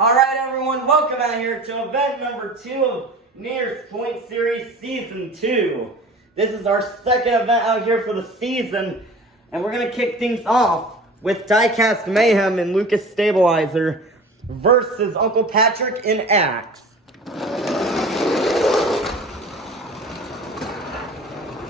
Alright everyone, welcome out here to event number 2 of Nearest Point Series Season 2. This is our second event out here for the season, and we're going to kick things off with Diecast Mayhem and Lucas Stabilizer versus Uncle Patrick and Axe.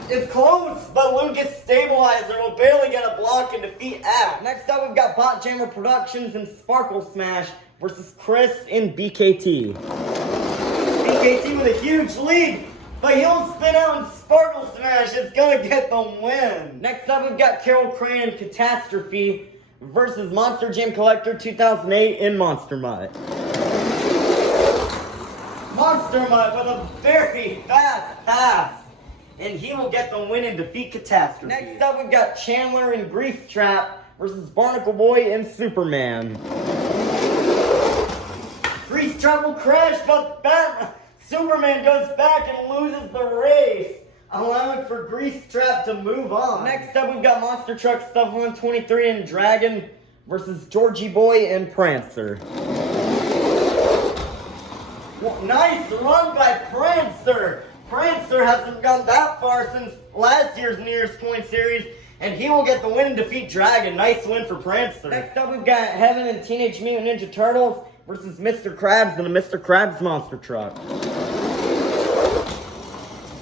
It's close, but Lucas Stabilizer will barely get a block and defeat Axe. Next up, we've got Bot Jammer Productions and Sparkle Smash versus Chris and BKT. BKT with a huge lead, but he'll spin out and Sparkle Smash is gonna get the win. Next up, we've got Carol Crane and Catastrophe versus Monster Jam Collector 2008 in Monster Mutt. Monster Mutt with a very fast pass, and he will get the win and defeat Catastrophe. Next up, we've got Chandler and Grease Trap versus Barnacle Boy and Superman. Grease Trap will crash, but Superman goes back and loses the race, allowing for Grease Trap to move on. Next up, we've got Monster Truck Stuff 123 and Dragon versus Georgie Boy and Prancer. Well, nice run by Prancer. Prancer hasn't gone that far since last year's Nearest Point Series, and he will get the win and defeat Dragon. Nice win for Prancer. Next up, we've got Heaven and Teenage Mutant Ninja Turtles versus Mr. Krabs and a Mr. Krabs Monster Truck.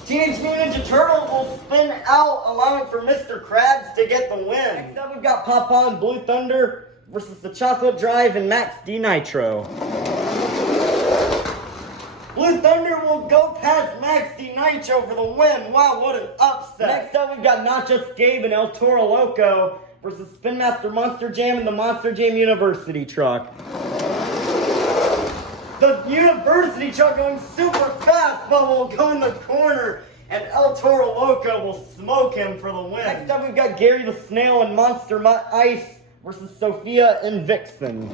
Teenage Mutant Ninja Turtles will spin out, allowing for Mr. Krabs to get the win. Next up, we've got Papa and Blue Thunder versus the Chocolate Drive and Max D Nitro. Blue Thunder will go past Max D Nitro for the win. Wow, what an upset. Next up, we've got Not Just Gabe and El Toro Loco versus Spin Master Monster Jam and the Monster Jam University Truck. The University Truck going super fast, but will go in the corner, and El Toro Loco will smoke him for the win. Next up, we've got Gary the Snail and Monster Mutt Ice versus Sophia and Vixen.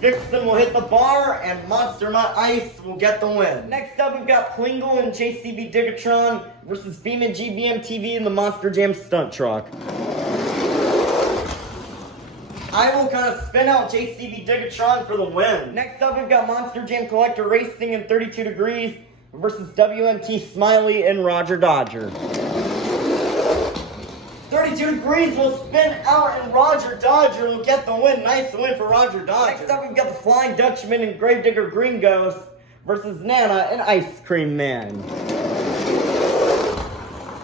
Vixen will hit the bar, and Monster Mutt Ice will get the win. Next up, we've got Plingle and JCB Digatron versus Beam and GBM-TV and the Monster Jam Stunt Truck. I will kind of spin out JCB Digatron for the win. Next up, we've got Monster Jam Collector Racing in 32 Degrees versus WMT Smiley and Roger Dodger. 32 Degrees will spin out, and Roger Dodger will get the win. Nice win for Roger Dodger. Next up, we've got the Flying Dutchman and Gravedigger Green Ghost versus Nana and Ice Cream Man.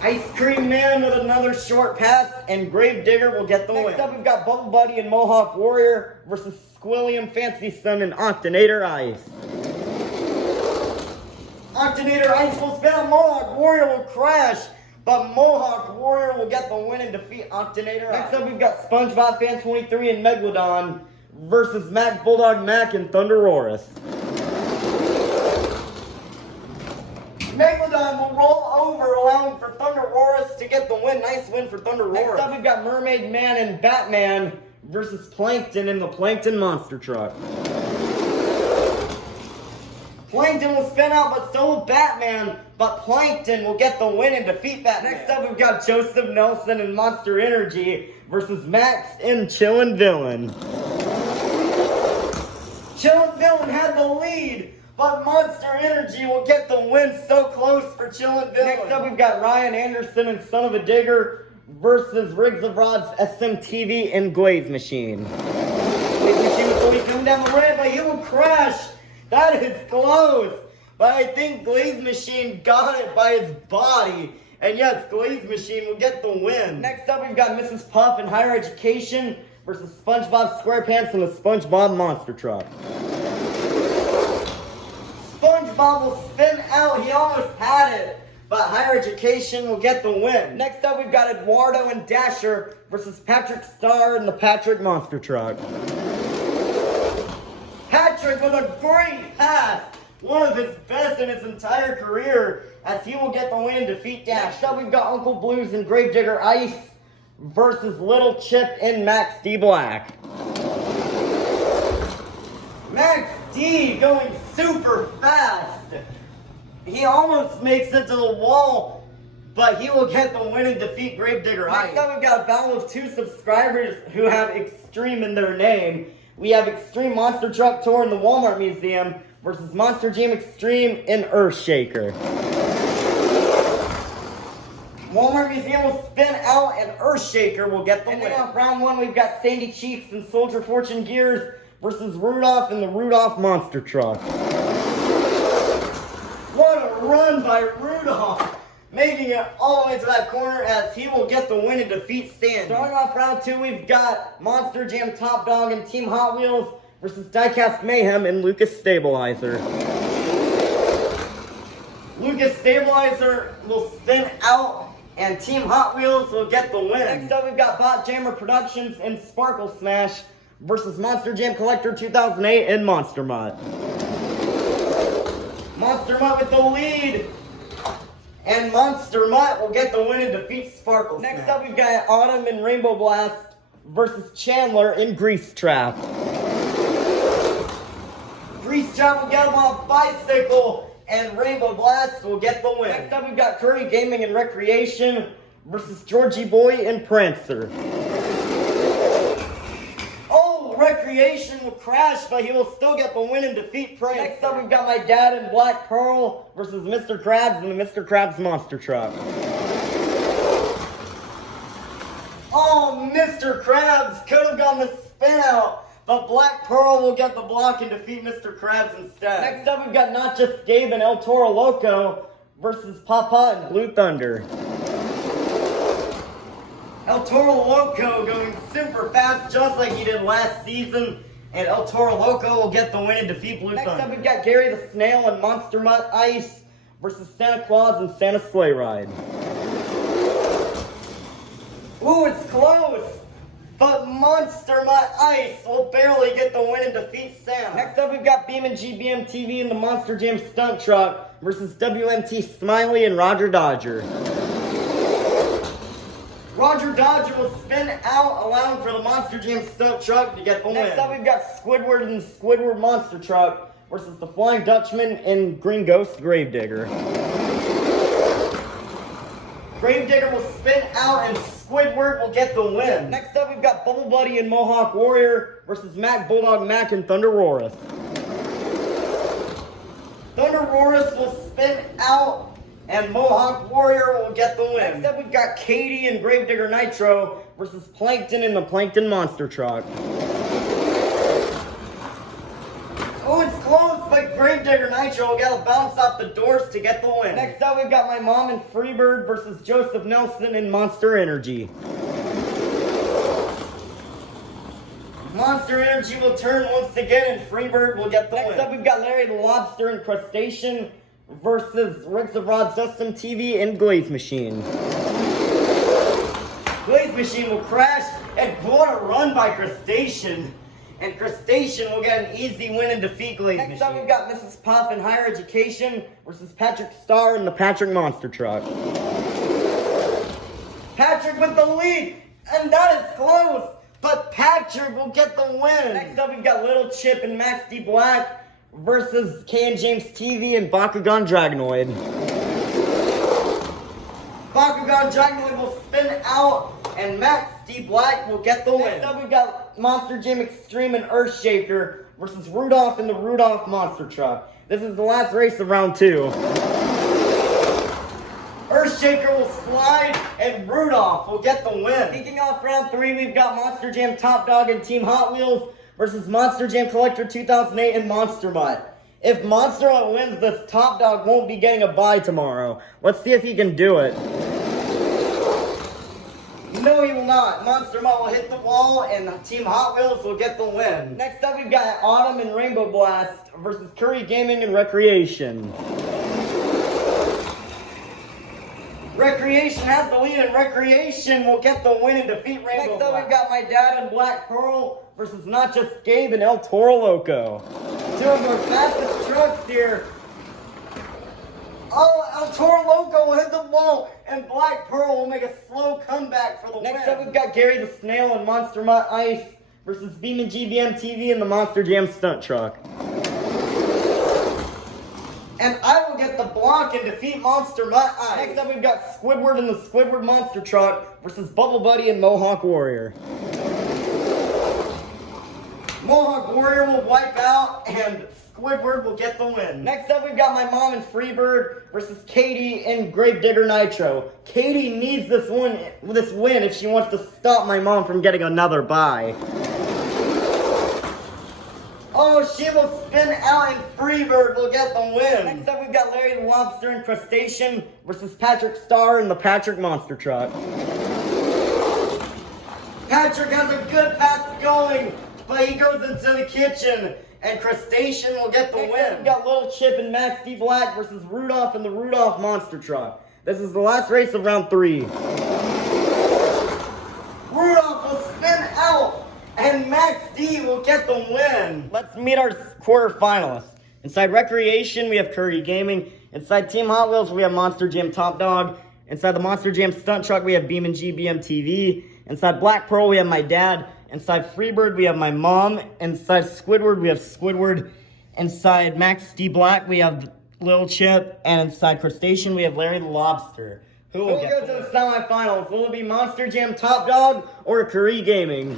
Ice Cream Man with another short pass, and Gravedigger will get the win. Next up, we've got Bubble Buddy and Mohawk Warrior versus Squilliam Fancy Sun and Octonator Ice. Octonator Ice will spin out, Mohawk Warrior will crash, but Mohawk Warrior will get the win and defeat Octonator Ice. Next up, we've got SpongeBob Fan 23 and Megalodon versus Mac Bulldog Mac and Thunderosaurus. Megalodon will roll over, allowing for Thunderosaurus to get the win. Nice win for Thunderosaurus. Next up, we've got Mermaid Man and Batman versus Plankton in the Plankton Monster Truck. Plankton will spin out, but so will Batman, but Plankton will get the win and defeat Batman. Next up, we've got Joseph Nelson and Monster Energy versus Max and Chillin' Villain. Chillin' Villain had the lead, but Monster Energy will get the win. So close for Chillin' Villain. Next up, we've got Ryan Anderson and Son of a Digger versus Riggs of Rod's SMTV and Glaze Machine. Glaze Machine will fully come down the ramp, but he will crash. That is close. But I think Glaze Machine got it by his body. And yes, Glaze Machine will get the win. Next up, we've got Mrs. Puff and Higher Education versus SpongeBob SquarePants and the SpongeBob Monster Truck. SpongeBob will spin out. He almost had it, but Higher Education will get the win. Next up, we've got Eduardo and Dasher versus Patrick Star and the Patrick Monster Truck. Patrick with a great pass, one of his best in his entire career, as he will get the win and defeat Dasher. Next up, we've got Uncle Blues and Gravedigger Ice versus Little Chip and Max D Black. Max D going super fast. He almost makes it to the wall, but he will get the win and defeat Gravedigger Ice. Next up, we've got a battle of two subscribers who have Extreme in their name. we have Extreme Monster Truck Tour in the Walmart Museum versus Monster Jam Extreme in Earthshaker. Walmart Museum will spin out and Earthshaker will get the win. And then off round one, we've got Sandy Cheeks and Soldier Fortune Gears versus Rudolph in the Rudolph Monster Truck. What a run by Rudolph, making it all the way to that corner as he will get the win and defeat Sandy. Starting off round two, we've got Monster Jam Top Dog and Team Hot Wheels versus Diecast Mayhem and Lucas Stabilizer. Lucas Stabilizer will spin out and Team Hot Wheels will get the win. Next up, we've got Bot Jammer Productions and Sparkle Smash versus Monster Jam Collector 2008 and Monster Mutt. Monster Mutt with the lead. And Monster Mutt will get the win and defeat Sparkle Smash. Next up, we've got Autumn and Rainbow Blast versus Chandler in Grease Trap. Grease Trap will get him on a bicycle. And Rainbow Blast will get the win. Next up, we've got Curry Gaming and Recreation versus Georgie Boy and Prancer. Oh, Recreation will crash, but he will still get the win and defeat Prancer. Next up, we've got my dad and Black Pearl versus Mr. Krabs and the Mr. Krabs Monster Truck. Oh, Mr. Krabs could have gotten the spin out. But Black Pearl will get the block and defeat Mr. Krabs instead. Next up, we've got Not Just Gabe and El Toro Loco versus Papa and Blue Thunder. El Toro Loco going super fast, just like he did last season. And El Toro Loco will get the win and defeat Blue Thunder. Next up, we've got Gary the Snail and Monster Mutt Ice versus Santa Claus and Santa Sleigh Ride. Ooh, it's close. But Monster Mutt Ice will barely get the win and defeat Santa. Next up, we've got Beam and GBM TV and the Monster Jam Stunt Truck versus WMT Smiley and Roger Dodger. Roger Dodger will spin out, allowing for the Monster Jam Stunt Truck to get the win. Next up, we've got Squidward and the Squidward Monster Truck versus the Flying Dutchman and Green Ghost Gravedigger. Gravedigger will spin out and Squidward will get the win. Next up, we've got Bubble Buddy and Mohawk Warrior versus Mac Bulldog Mac and Thunder Roarus. Thunder Roarus will spin out and Mohawk Warrior will get the win. Next up, we've got Katie and Gravedigger Nitro versus Plankton and the Plankton Monster Truck. Oh, it's close, but Gravedigger Nitro will get a bounce off the doors to get the win. Next up, we've got my mom and Freebird versus Joseph Nelson and Monster Energy. Monster Energy will turn once again and Freebird will get the win. Next up, we've got Larry the Lobster and Crustacean versus Rigs of Rod Custom TV and Glaze Machine. Glaze Machine will crash and what a run by Crustacean. And Crustacean will get an easy win and defeat Glaze Machine. Next up, we've got Mrs. Puff and Higher Education versus Patrick Starr and the Patrick Monster Truck. Patrick with the lead, and that is close, but Patrick will get the win. Next up, we've got Little Chip and Max D. Black versus K and James TV and Bakugan Dragonoid. Bakugan Dragonoid will spin out, and Max D. Black will get the win. Next up, we've got Monster Jam Extreme and Earthshaker versus Rudolph and the Rudolph Monster Truck. This is the last race of round two. Earthshaker will slide and Rudolph will get the win. Kicking off round three, we've got Monster Jam Top Dog and Team Hot Wheels versus Monster Jam Collector 2008 and Monster Mutt. If Monster Mutt wins, this Top Dog won't be getting a bye tomorrow. Let's see if he can do it. No, he will not. Monster Mutt will hit the wall and Team Hot Wheels will get the win. Next up, we've got Autumn and Rainbow Blast versus Curry Gaming and Recreation. Recreation has the lead and Recreation will get the win and defeat Rainbow Blast. Next up, we've got my dad and Black Pearl versus Not Just Gabe and El Toro Loco. Two of our fastest trucks here. Oh, El Toro Loco will hit the wall, and Black Pearl will make a slow comeback for the win. Next up, we've got Gary the Snail and Monster Mutt Ice versus Beam and GBM TV and the Monster Jam Stunt Truck. And I will get the block and defeat Monster Mutt Ice. Next up, we've got Squidward and the Squidward Monster Truck versus Bubble Buddy and Mohawk Warrior. Mohawk Dog Warrior will wipe out, and Squidward will get the win. Next up, we've got my mom in Freebird versus Katie in Gravedigger Nitro. Katie needs this win if she wants to stop my mom from getting another bye. Oh, she will spin out and Freebird will get the win. Next up, we've got Larry the Lobster and Crustacean versus Patrick Star in the Patrick Monster Truck. Patrick has a good pass going, but he goes into the kitchen, and Crustacean will get the win. We've got Little Chip and Max D. Black versus Rudolph in the Rudolph Monster Truck. This is the last race of round 3. Rudolph will spin out, and Max D will get the win. Let's meet our quarterfinalists. Inside Recreation, we have Curry Gaming. Inside Team Hot Wheels, we have Monster Jam Top Dog. Inside the Monster Jam Stunt Truck, we have Beam & GBM TV. Inside Black Pearl, we have my dad. Inside Freebird, we have my mom. Inside Squidward, we have Squidward. Inside Max D. Black, we have Little Chip. And inside Crustacean, we have Larry the Lobster. Who will go to the semifinals? Will it be Monster Jam Top Dog or Curry Gaming?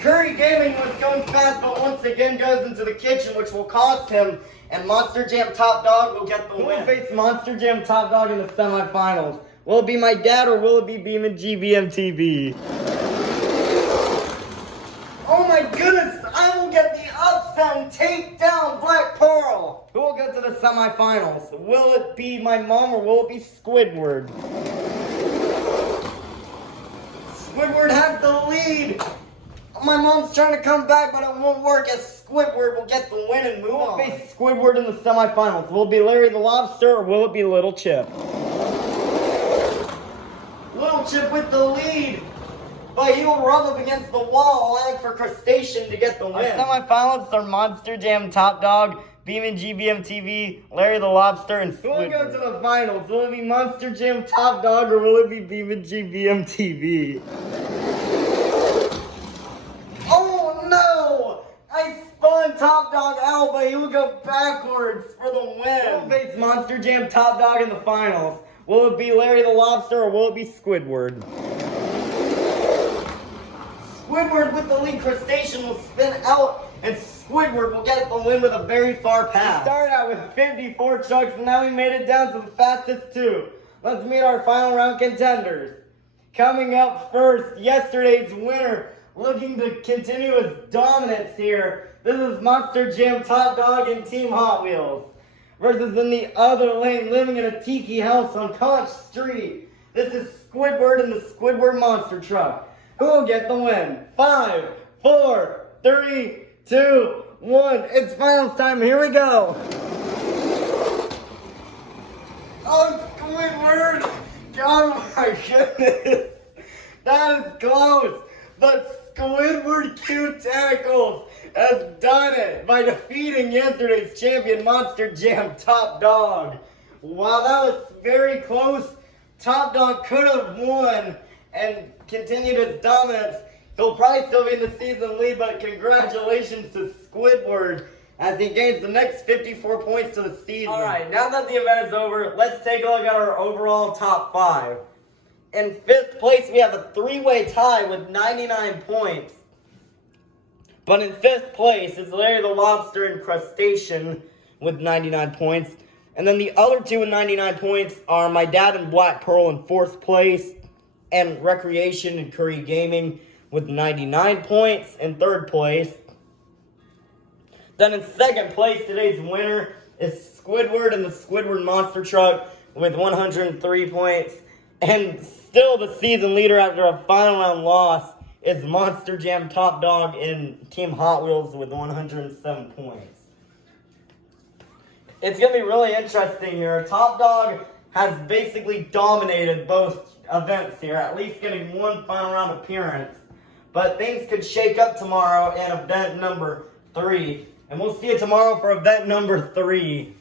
Curry Gaming was going fast, but once again goes into the kitchen, which will cost him. And Monster Jam Top Dog will get the win. Who will face Monster Jam Top Dog in the semifinals? Will it be my dad or will it be Beam & GBM TV? Oh my goodness, I will get the upset and take down Black Pearl. Who will go to the semifinals? Will it be my mom or will it be Squidward? Squidward has the lead. My mom's trying to come back, but it won't work as Squidward will get the win and move on. Who will face Squidward in the semifinals? Will it be Larry the Lobster or will it be Little Chip? Little Chip with the lead, but he will rub up against the wall, allowing for Crustacean to get the win. Our semifinalists are Monster Jam Top Dog, Beam & GBM TV, Larry the Lobster, and Squidward. Who will go to the finals? Will it be Monster Jam Top Dog or will it be Beam & GBM TV? Oh no! I spun Top Dog out, but he will go backwards for the win. Who will face Monster Jam Top Dog in the finals? Will it be Larry the Lobster or will it be Squidward? Squidward with the lead. Crustacean will spin out and Squidward will get the win with a very far pass. We started out with 54 trucks and now we made it down to the fastest 2. Let's meet our final round contenders. Coming up first, yesterday's winner, looking to continue his dominance here. This is Monster Jam Top Dog and Team Hot Wheels. Versus in the other lane, living in a tiki house on Conch Street. This is Squidward in the Squidward Monster Truck. Who will get the win? 5, 4, 3, 2, 1. It's finals time. Here we go. Oh, Squidward! Oh my goodness. That is close. But Squidward Q Tackles has done it by defeating yesterday's champion Monster Jam Top Dog. Wow, that was very close. Top Dog could have won and continued his dominance. He'll probably still be in the season lead, but congratulations to Squidward as he gains the next 54 points to the season. Alright, now that the event is over, let's take a look at our overall top 5. In 5th place, we have a 3-way tie with 99 points. But in 5th place is Larry the Lobster and Crustacean with 99 points. And then the other 2 with 99 points are my dad and Black Pearl in 4th place. And Recreation and Curry Gaming with 99 points in 3rd place. Then in 2nd place, today's winner is Squidward and the Squidward Monster Truck with 103 points. And still the season leader after a final round loss is Monster Jam Top Dog in Team Hot Wheels with 107 points. It's going to be really interesting here. Top Dog has basically dominated both events here, at least getting one final round appearance. But things could shake up tomorrow in event number 3. And we'll see you tomorrow for event number 3.